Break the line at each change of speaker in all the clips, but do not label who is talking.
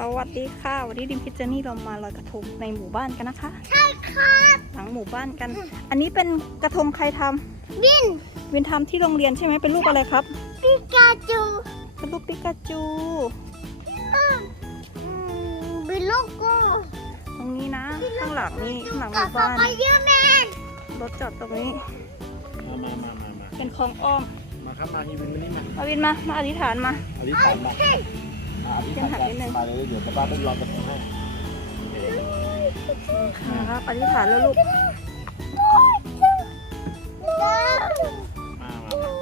สวัสดีค่ะ วันนี้ดิมพิจนี่เรามาลอยกระทงในหมู่บ้านกันนะคะ
ใช่ครับ
หลังหมู่บ้านกัน อันนี้เป็นกระทงใครทําวินวินทําที่โรงเรียนใช่ไหมเป็นรูปอะไรครับ
ปิกาจู
เป็นรูปปิกาจู
เป็นโลโก้
ตรงนี้นะ ข้างหลังนี่ข้างหลังหมู่บ้าน รถจอดตรงนี้เป็นคลองอ้อม
มาครับมาฮิวินมา
มาฮิวินมามาอธิษฐานมา
อธิษฐานมา
ครับอธิษฐานแล้วลูก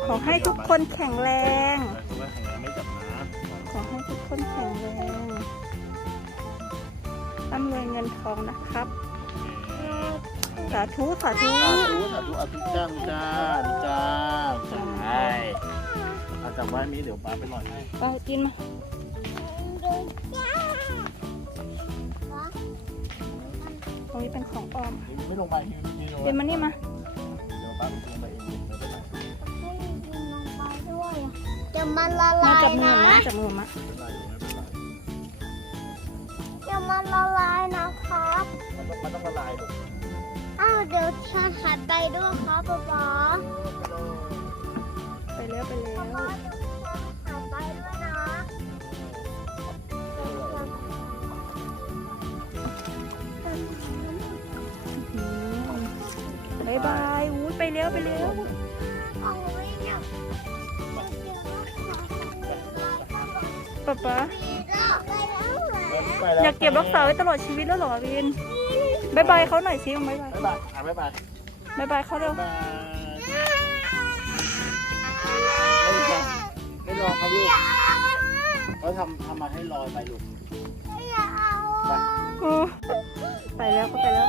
ขอให้ทุกคนแข็งแรง ขอให้ทุกคนแข็งแรงร่ำรวยเงินทองนะครับ สาธุ สาธุ
สาธุสาธุอาทิตย์จ้าจ้าจ้าใช่อาจารย์ว่ามีเดี๋ยวปลาไปหน่อยให
้ากินมาตรงนี้เป็นของปลอมไม่ลงไปเป็นมันนี่มา
จะมันละลายน
ะจับมือมา
จะมันละลายนะครับมันต้องละลายอ้าว เดี๋ยวฉันหายไปด้วยครับปอ
ายบายอู้ไปเร็วไปเร็วป๊าป๊าอยากเก็บรักษาไว้ตลอดชีวิตแล้วหรอวินบายบายเขาหน่อยซิบายบายบายบายเขาเร็วไม่
รอเขาดิเขาทำทำมาให้ลอยไปลูก
ไปแล้ว ก็ไปแล้ว